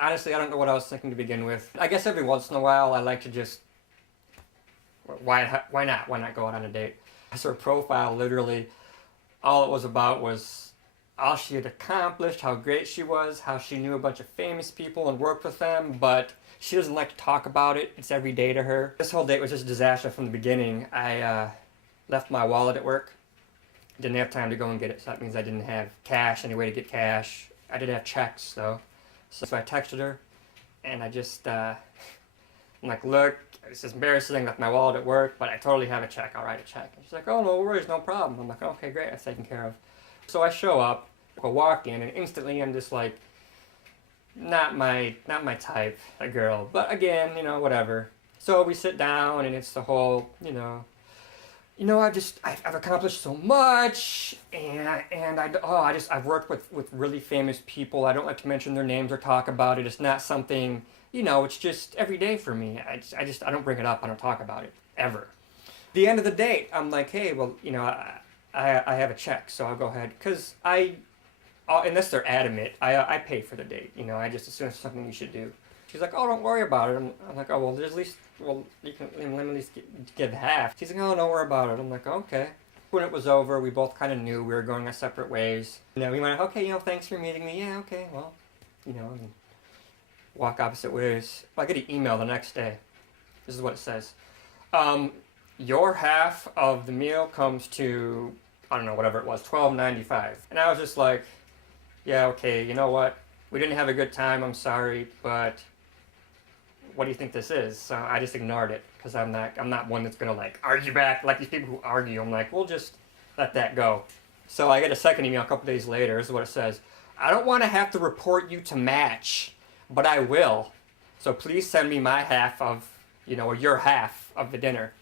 honestly, I don't know what I was thinking to begin with. I guess every once in a while I like to just, why not? Why not go out on a date? Her profile, literally, all it was about was all she had accomplished, how great she was, how she knew a bunch of famous people and worked with them, but she doesn't like to talk about it. It's every day to her. This whole date was just a disaster from the beginning. I left my wallet at work. Didn't have time to go and get it, so that means I didn't have cash, any way to get cash. I did have checks, though. So I texted her, and I just, I'm like, look, it's embarrassing, I left my wallet at work, but I totally have a check, I'll write a check. And she's like, oh, no worries, no problem. I'm like, okay, great, that's taken care of. So I show up, I walk in, and instantly I'm just like, not my type, a girl. But again, whatever. So we sit down, and it's the whole, I've accomplished so much, and I've worked with really famous people. I don't like to mention their names or talk about it. It's not something, it's just every day for me. I don't bring it up. I don't talk about it ever. The end of the date, I'm like, hey, well, I have a check, so I'll go ahead, because unless they're adamant, I pay for the date. I just assume it's something you should do. She's like, oh, don't worry about it. I'm like, oh, well, there's at least, you can let me at least give half. She's like, oh, don't worry about it. I'm like, okay. When it was over, we both kind of knew we were going our separate ways. We went, okay, thanks for meeting me. Yeah, okay, well, and walk opposite ways. I get an email the next day. This is what it says. Your half of the meal comes to, I don't know, whatever it was, $12.95. And I was just like, yeah, okay, you know what? We didn't have a good time, I'm sorry, but what do you think this is? So I just ignored it, because I'm not one that's gonna like argue back like these people who argue. I'm like, we'll just let that go. So I get a second email a couple days later. This is what it says. I don't want to have to report you to Match, but I will. So please send me my half of, or your half of the dinner.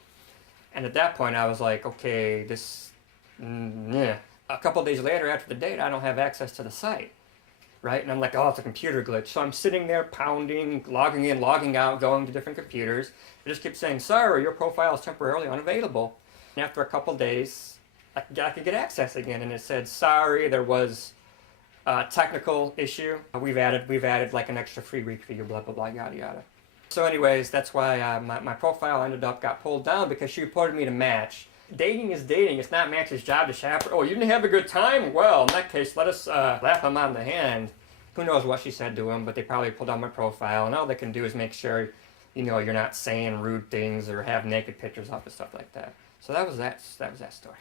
And at that point I was like, okay, yeah. A couple days later after the date, I don't have access to the site. Right? And I'm like, oh, it's a computer glitch. So I'm sitting there pounding, logging in, logging out, going to different computers. It just keeps saying, sorry, your profile is temporarily unavailable. And after a couple days, I could get access again. And it said, sorry, there was a technical issue. We've added like an extra free week for you, blah, blah, blah, yada, yada. So anyways, that's why my profile got pulled down, because she reported me to Match. Dating is dating. It's not Match's job to chaperone. Oh, you didn't have a good time? Well, in that case, let us laugh him on the hand. Who knows what she said to him, but they probably pulled down my profile, and all they can do is make sure, you're not saying rude things or have naked pictures up and stuff like that. So that was that story.